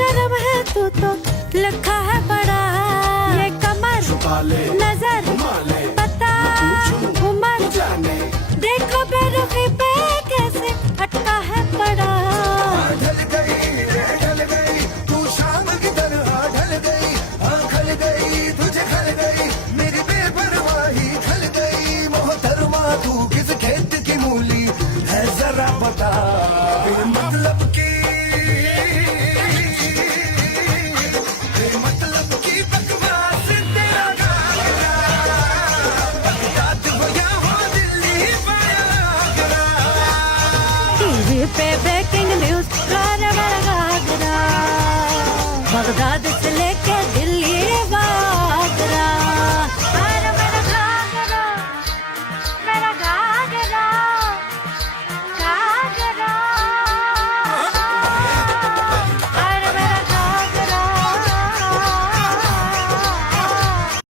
बेशरम है तू तो लखा है बड़ा, ये कमर नजर पता उमर देखो बेरुखी पे कैसे अटका है पड़ा। ढल गई तू शाम की तरह ढल गई, खल गई तुझे खल गई मेरी बेपरवाही खल गई। मोहतरमा तू किस खेत की मूली है जरा बता, मतलब की बकवास तेरा गागरा, बगदाद हो या हो दिल्ली पाया आगरा। टीवी पे